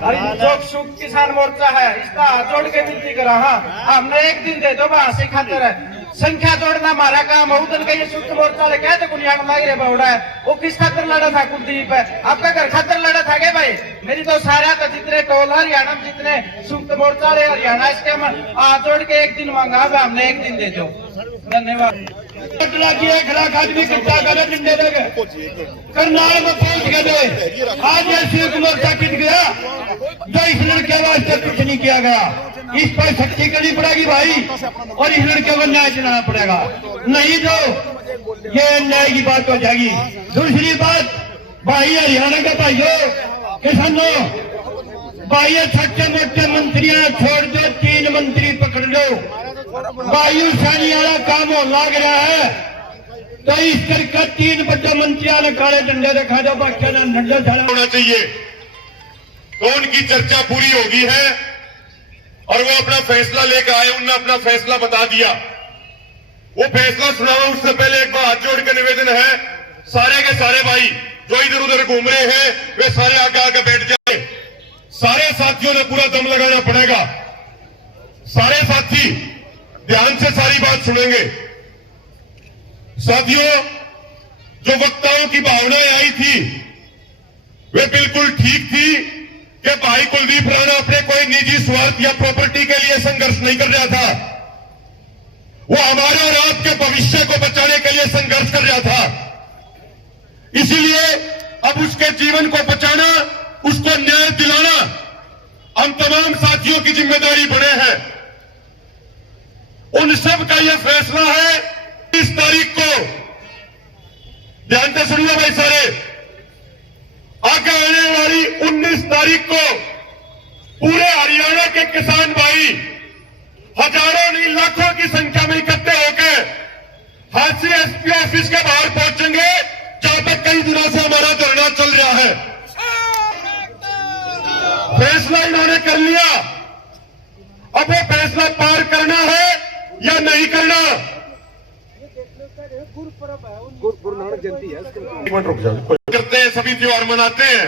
जो सुख किसान मोर्चा है इसका हाथ जोड़ के विनती करा। हाँ हमने एक दिन दे दो बस खातर है संख्या जोड़ना हमारा काम है। उधर का ये सुख मोर्चा ले कहते कुनियाण मांग रहे बौड़ा है वो किस खातर लड़ा था कुलदीप है आपका घर खातर लड़ा था क्या भाई। मेरी तो सारा तो जितने टोल हरियाणा में जितने सुख मोर्चा है हरियाणा इसके हाथ जोड़ के एक दिन मांगा हमने एक दिन दे दो। धन्यवाद। आदमी करनाल में पहुंच गए आज ऐसे मोर्चा किट गया जो इस लड़के वास्ते कुछ नहीं किया गया। इस पर सख्ती करनी पड़ेगी भाई और इस लड़के को न्याय दिलाना पड़ेगा नहीं तो ये अन्याय की बात हो जाएगी। दूसरी बात भाई हरियाणा के भाइयों किसानों भाई छोटे मोटे मंत्रियां छोड़ दो 3 मंत्री पकड़ लो। वायु सेना वाला काम हो लग रहा है तो इस करके 3 बड़े मंत्रियों ने काले डंडे दिखा दो बाकी डंडे होना चाहिए तो उनकी चर्चा पूरी होगी है और वो अपना फैसला लेकर आए। उन्होंने अपना फैसला बता दिया वो फैसला सुनाओ उससे पहले एक बार हाथ जोड़ के निवेदन है सारे के सारे भाई जो इधर उधर घूम रहे हैं वे सारे आगे आगे बैठ जाए। सारे साथियों ने पूरा दम लगाना पड़ेगा। सारे साथी ध्यान से सारी बात सुनेंगे। साथियों जो वक्ताओं की भावनाएं आई थी वे बिल्कुल ठीक थी कि भाई कुलदीप राणा अपने कोई निजी स्वार्थ या प्रॉपर्टी के लिए संघर्ष नहीं कर रहा था। वो हमारे और आपके भविष्य को बचाने के लिए संघर्ष कर रहा था। इसीलिए अब उसके जीवन को बचाना उसको न्याय दिलाना हम तमाम साथियों की जिम्मेदारी बने हैं। उन सब का यह फैसला है 30 तारीख को ध्यान से सुनिए भाई सारे आगे आने वाली 19 तारीख को पूरे हरियाणा के किसान भाई हजारों नहीं लाखों की संख्या में इकट्ठे होकर हांसी एसपी ऑफिस के बाहर पहुंचेंगे जहां तक कई दिनों से हमारा धरना चल रहा है। फैसला इन्होंने कर लिया अब वो फैसला पार करना है या नहीं करना। गुरु नानक जयंती है करते हैं सभी त्योहार मनाते हैं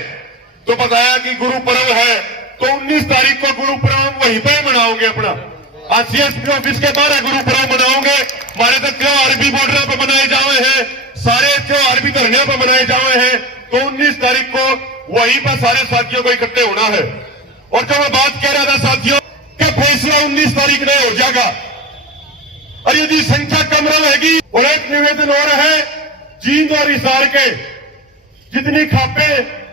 तो बताया कि गुरु पर्व है तो 19 तारीख को गुरु पर्व वहीं पे मनाओगे अपना सीएसपी ऑफिस के बाहर गुरु पर्व मनाओगे। हमारे तो त्योहार भी बॉर्डर पर मनाए जाए हैं सारे त्योहार भी धरने पर मनाए जाए हैं तो 19 तारीख को वहीं पर सारे साथियों को इकट्ठे होना है। और जो मैं बात कह रहा था साथियों का फैसला 19 तारीख में हो जाएगा और यदि संख्या कम रहेगी। और एक निवेदन और है जींद और हिसार के जितनी खापे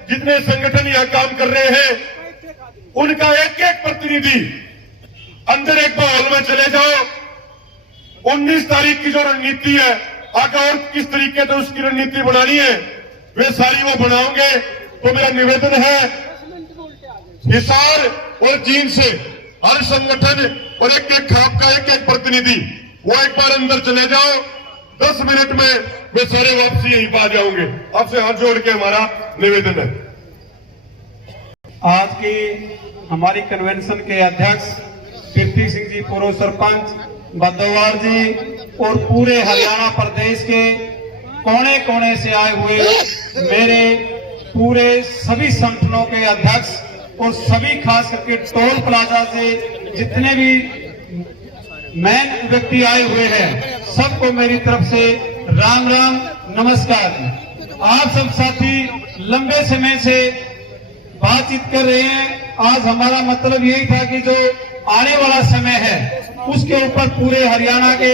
जितने संगठन यहां काम कर रहे हैं उनका एक एक प्रतिनिधि अंदर एक माहौल में चले जाओ। 19 तारीख की जो रणनीति है आगे और किस तरीके से उसकी रणनीति बनानी है वे सारी वो बनाओगे। तो मेरा निवेदन है हिसार और जींद से हर संगठन और एक एक खाप का एक एक प्रतिनिधि वो एक बार अंदर चले जाओ 10 मिनट में वे सारे वापसी यहीं पा जाओगे। आपसे हाथ जोड़ के हमारा निवेदन है। आज की हमारी कन्वेंशन के अध्यक्ष कीर्ति सिंह जी पूर्व सरपंच बद्दोवार जी और पूरे हरियाणा प्रदेश के कोने कोने से आए हुए मेरे पूरे सभी संगठनों के अध्यक्ष और सभी खास करके टोल प्लाजा से जितने भी मैन व्यक्ति आए हुए हैं सबको मेरी तरफ से राम राम नमस्कार। आप सब साथी लंबे समय से बातचीत कर रहे हैं। आज हमारा मतलब यही था कि जो आने वाला समय है उसके ऊपर पूरे हरियाणा के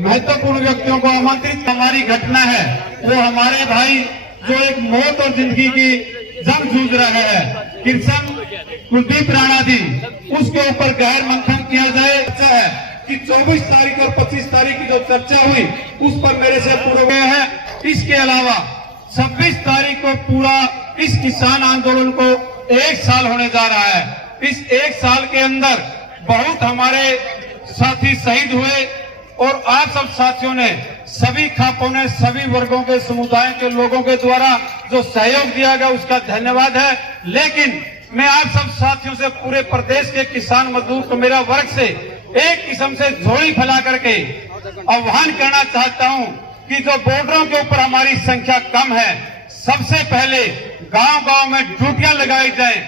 महत्वपूर्ण व्यक्तियों को आमंत्रित। हमारी घटना है वो हमारे भाई जो एक मौत और जिंदगी की जंग जूझ रहे हैं किसान कुलदीप राणा जी उसके ऊपर गहर मंथन किया जाए। अच्छा है कि 24 तारीख और 25 तारीख की जो चर्चा हुई उस पर मेरे से पूरा गया है। इसके अलावा 26 तारीख को पूरा इस किसान आंदोलन को 1 साल होने जा रहा है। इस 1 साल के अंदर बहुत हमारे साथी शहीद हुए और आप सब साथियों ने सभी खापों ने सभी वर्गों के समुदाय के लोगों के द्वारा जो सहयोग दिया गया उसका धन्यवाद है। लेकिन मैं आप सब साथियों से पूरे प्रदेश के किसान मजदूर को मेरा वर्ग से एक किस्म से झोली फैला करके आह्वान करना चाहता हूं कि जो बॉर्डरों के ऊपर हमारी संख्या कम है सबसे पहले गांव-गांव में ड्यूटियां लगाई जाएं।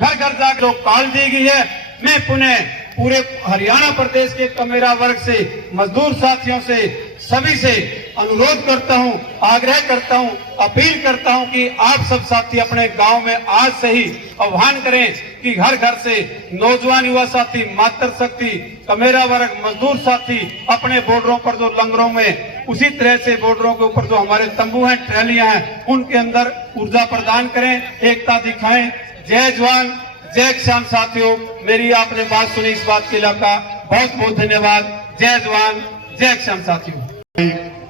घर घर जाकर जो कॉल दी गई है, मैं पुनः पूरे हरियाणा प्रदेश के कमेरा वर्ग से, मजदूर साथियों से, सभी से अनुरोध करता हूं, आग्रह करता हूं, अपील करता हूं कि आप सब साथी अपने गांव में आज से ही आह्वान करें कि घर घर से नौजवान युवा साथी, मातृशक्ति, कमेरा वर्ग, मजदूर साथी अपने बॉर्डरों पर जो लंगरों में, उसी तरह से बॉर्डरों के ऊपर जो हमारे तंबू हैं, ट्रैलियां हैं, उनके अंदर ऊर्जा प्रदान करें, एकता दिखाएं। जय जवान जय किसान साथियों, मेरी आपने बात सुनी, इस बात के लिए आपका बहुत बहुत धन्यवाद। जय जवान जय किसान साथियों।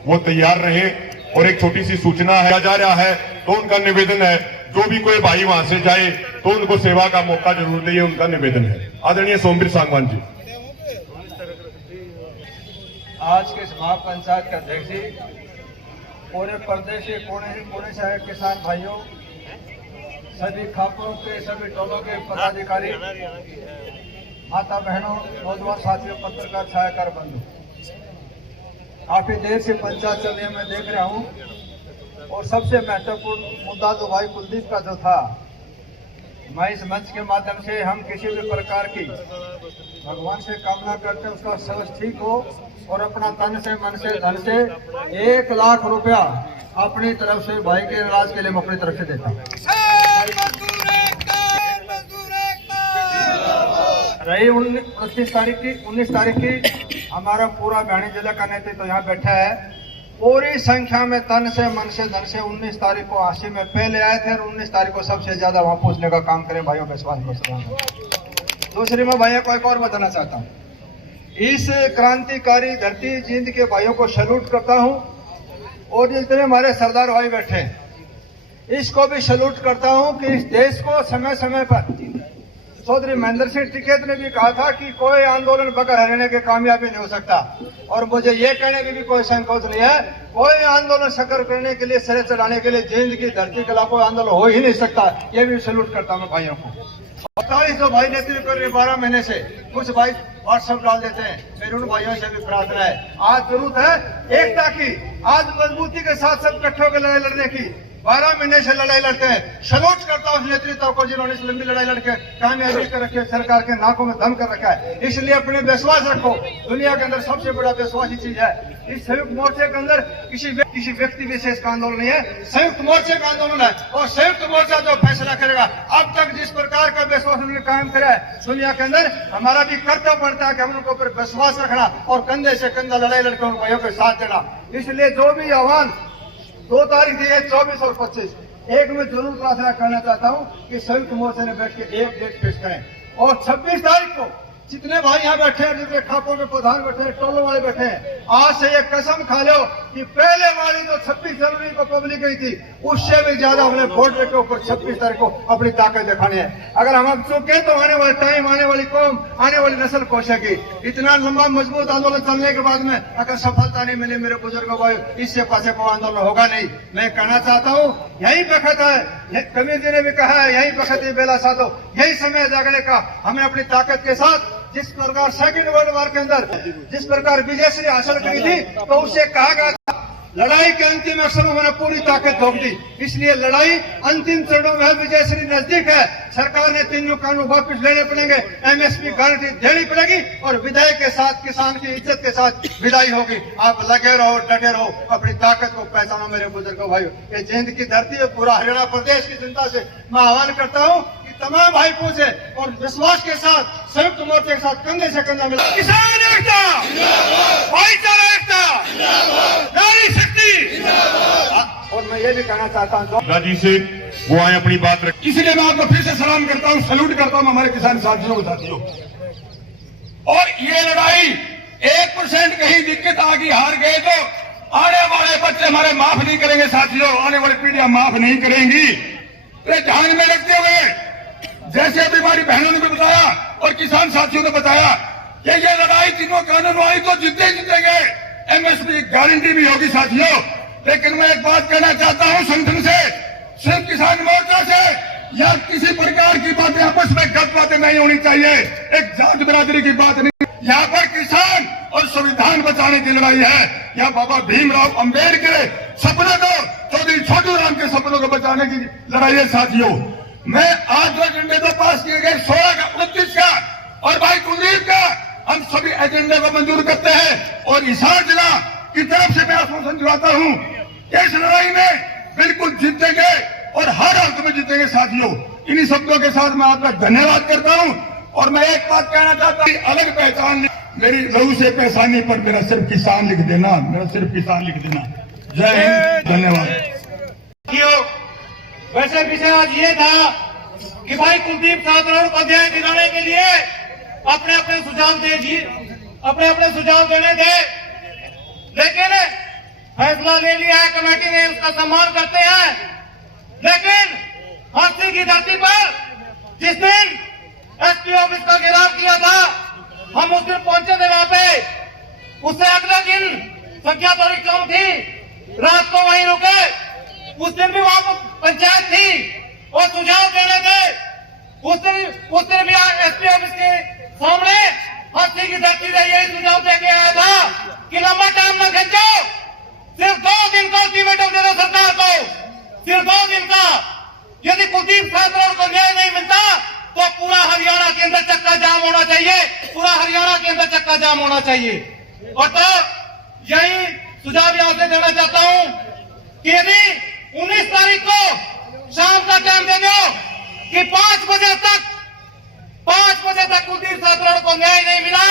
वो तैयार रहे। और एक छोटी सी सूचना है जा रहा है, तो उनका निवेदन है, जो भी कोई भाई वहां से जाए तो उनको सेवा का मौका जरूर दे, उनका निवेदन है। आदरणीय सोमवीर सांगवान जी। आज के इस महापंचायत के अध्यक्ष जी, पूरे प्रदेश के कोने से आए किसान भाइयों, सभी खापों के, सभी टोलों के पदाधिकारी, माता बहनों, नौजवान साथियों, पत्रकार, सहायकार बंधु, काफी देर से पंचायत चल रही है, मैं देख रहा हूँ। और सबसे महत्वपूर्ण मुद्दा जो भाई कुलदीप का जो था, मैं इस मंच के माध्यम से हम किसी भी प्रकार की भगवान से कामना करते हैं उसका स्वास्थ्य ठीक हो और अपना तन से, मन से, धन से 1 लाख रुपया अपनी तरफ से भाई के इलाज के लिए मैं अपनी तरफ से देता हूँ। रही 19 तारीख की हमारा पूरा गाड़ी जिला का नेतृत्व तो यहाँ बैठा है। पूरी संख्या में तन से, मन से, धन से 19 तारीख को आशी में पहले आए थे और 19 तारीख को सबसे ज्यादा वहाँ पहुँचने का काम करें भाइयों, विश्वास बस। दूसरी मैं भाइयों को एक और बताना चाहता हूँ, इस क्रांतिकारी धरती जिंद के भाइयों को सैल्यूट करता हूँ और जितने हमारे सरदार भाई बैठे हैं इसको भी सैल्यूट करता हूँ कि इस देश को समय समय पर चौधरी महेंद्र सिंह टिकैत ने भी कहा था कि कोई आंदोलन बगैर हरियाणा के कामयाबी नहीं हो सकता। और मुझे ये कहने की भी कोई संकोच नहीं है, कोई आंदोलन सकर करने के लिए, सिरे चढ़ाने के लिए जिंद की धरती के खिलाफ कोई आंदोलन हो ही नहीं सकता। ये भी सैल्यूट करता हूँ मैं भाइयों को। 48 जो भाई नेतृत्व कर रहे 12 महीने से, कुछ भाई व्हाट्सएप डाल देते हैं, मेरी उन भाइयों से भी प्रार्थना है, आज जरूरत है एकता की, आज मजबूती के साथ सब इकट्ठे होकर लड़ाई लड़ने की। 12 महीने से लड़ाई लड़ते हैं, सैल्यूट करता हूं उस नेतृत्व को जिन्होंने इस लंबी लड़ाई लड़के कामयाबी कर रखी है, सरकार के नाकों में दम कर रखा है। इसलिए अपने विश्वास रखो, दुनिया के अंदर सबसे बड़ा विश्वास ही चीज है। इस संयुक्त मोर्चे के अंदर किसी व्यक्ति विशेष का आंदोलन नहीं है, संयुक्त मोर्चे का आंदोलन है और संयुक्त मोर्चा जो फैसला करेगा। अब तक जिस प्रकार का विश्वास उन्होंने कायम करा है दुनिया के अंदर, हमारा भी कर्तव्य बनता है कि हम उनके ऊपर विश्वास रखना और कंधे से कंधा लड़ाई लड़कर उन भाइयों के साथ देना। इसलिए जो भी आह्वान 2 तारीख दी है, 24 और 25, एक में जरूर प्रार्थना करना चाहता हूं कि संयुक्त मोर्चे ने बैठ के एक डेट फिक्स करें। और 26 तारीख को जितने भाई यहाँ बैठे हैं, जितने खापों में प्रधान बैठे हैं, टोलों वाले बैठे हैं, आज से ये कसम खा लो कि पहले वाली जो 26 जनवरी को पब्लिक गई थी उससे भी ज्यादा हमने वोट के ऊपर 26 तारीख को अपनी ताकत दिखानी है। अगर हम चुके तो आने वाले टाइम, आने वाली कौम, आने वाली नस्ल कोसेगी। इतना लंबा मजबूत आंदोलन चलने के बाद में अगर सफलता नहीं मिली मेरे बुजुर्गों भाई, इससे पासे कोई आंदोलन होगा नहीं। मैं कहना चाहता हूँ यही वक्त है, कबीर जी ने भी कहा है, यही वक्त है बेला साधो, यही समय जागने का। हमें अपनी ताकत के साथ जिस प्रकार सेकंड वर्ल्ड वॉर के अंदर जिस प्रकार विजयश्री हासिल करी थी, तो उससे कहा गया था लड़ाई के अंतिम अवसर में मैंने पूरी ताकत झोंक दी। इसलिए लड़ाई अंतिम चरणों में है, विजयश्री नजदीक है। सरकार ने 3 कानून वापस लेने पड़ेंगे, MSP गारंटी देनी पड़ेगी और विदाई के साथ किसान की इज्जत के साथ विदाई होगी। आप लगे रहो, डटे रहो, अपनी ताकत को पहचानो मेरे बुजुर्गों भाइयों। ये जिंद की धरती है, पूरा हरियाणा प्रदेश की जनता से मैं आह्वान करता हूँ तमाम भाई पूछे और विश्वास के साथ संयुक्त मोर्चे के साथ कंधे से कंधा मिला। किसान एकता, भाईचारा एकता, नारी शक्ति। और मैं ये भी कहना चाहता हूँ दादी से वो आए अपनी बात रख। इसलिए मैं आपको फिर से सलाम करता हूँ, सैल्यूट करता हूँ हमारे किसान साथियों को, साथियों। और ये लड़ाई 1% कहीं दिक्कत आ गई, हार गए तो आने वाले बच्चे हमारे माफ नहीं करेंगे साथियों, आने वाली पीढ़ियां माफ नहीं करेंगी। तो ध्यान में रखते हुए जैसे अभी हमारी बहनों ने भी बताया और किसान साथियों ने बताया कि ये लड़ाई तीनों कानून आई तो जीतेंगे, MSP गारंटी भी होगी साथियों। लेकिन मैं एक बात कहना चाहता हूं संगठन से, सिर्फ किसान मोर्चा से या किसी प्रकार की बातें आपस में गलत बातें नहीं होनी चाहिए, एक जात बिरादरी की बात नहीं। यहाँ पर किसान और संविधान बचाने की लड़ाई है, या बाबा भीमराव अंबेडकर सपने को, चौधरी छोटू राम के सपनों को बचाने की लड़ाई है साथियों। मैं आज जो एजेंडे तो पास किए गए 16 का 29 का और भाई कुलदीप का, हम सभी एजेंडे को मंजूर करते हैं। और हिसार जिला की तरफ से मैं आश्वासन दिलाता हूं कि इस लड़ाई में बिल्कुल जीतेंगे और हर हालत में जीतेंगे साथियों। इन्हीं शब्दों के साथ मैं आपका धन्यवाद करता हूं। और मैं एक बात कहना चाहता हूं, अलग पहचान मेरी लहू से पहचानी पर मेरा सिर्फ किसान लिख देना, मेरा सिर्फ किसान लिख देना। जय हिंद, धन्यवाद। वैसे विषय आज ये था कि भाई कुलदीप राठौर को अध्याय दिलाने के लिए अपने अपने सुझाव देने थे, लेकिन फैसला ले लिया है कमेटी ने, उसका सम्मान करते हैं। लेकिन हाथी की धरती पर जिस दिन एसपी ऑफिस का घेराव किया था, हम उस दिन पहुंचे थे वहां पे। उससे अगले दिन संख्या थोड़ी कम थी, रात को वहीं रुके। उस दिन भी वहां पंचायत थी और सुझाव देने थे। उस दिन भी एसपी ऑफिस के सामने हाथी की धरती से यही सुझाव दे के आया था कि लंबा टाइम न खींचो, सिर्फ 2 दिन का अल्टीमेटम दे दो सरकार को, सिर्फ 2 दिन का। यदि कुलदीप राठौर को न्याय नहीं मिलता तो पूरा हरियाणा के अंदर चक्का जाम होना चाहिए, पूरा हरियाणा के अंदर चक्का जाम होना चाहिए। और तो यही सुझाव यहां से देना चाहता हूं कि यदि 19 तारीख को शाम का टाइम दे दो कि 5 बजे तक कुलदीप राठौर को न्याय नहीं मिला,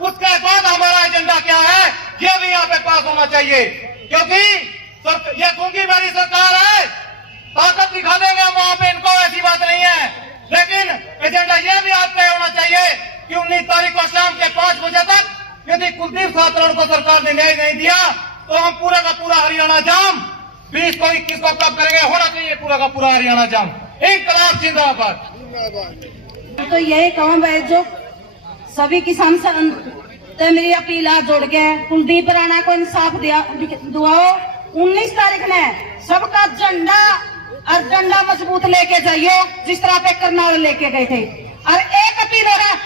उसके बाद हमारा एजेंडा क्या है ये भी यहाँ पे पास होना चाहिए। क्योंकि ये गूंगी मेरी सरकार है, ताकत दिखा देंगे वहां पे, इनको ऐसी बात नहीं है। लेकिन एजेंडा ये भी आज तय होना चाहिए कि 19 तारीख को शाम के 5 बजे तक यदि कुलदीप राठौर को सरकार ने न्याय नहीं दिया तो हम पूरा का पूरा हरियाणा जाम 20 को 21 को कब करेंगे, होना चाहिए पूरा का पूरा हरियाणा जाम। इंकलाब जिंदाबाद। तो यही कहूँ भाई, जो सभी किसान से मेरी अपील हाथ जोड़ के कुलदीप राणा को इंसाफ दुआओ। 19 तारीख में सबका झंडा मजबूत लेके जाइयो, जिस तरह पे करनाल लेके गए थे। और एक अपील हो रहा है,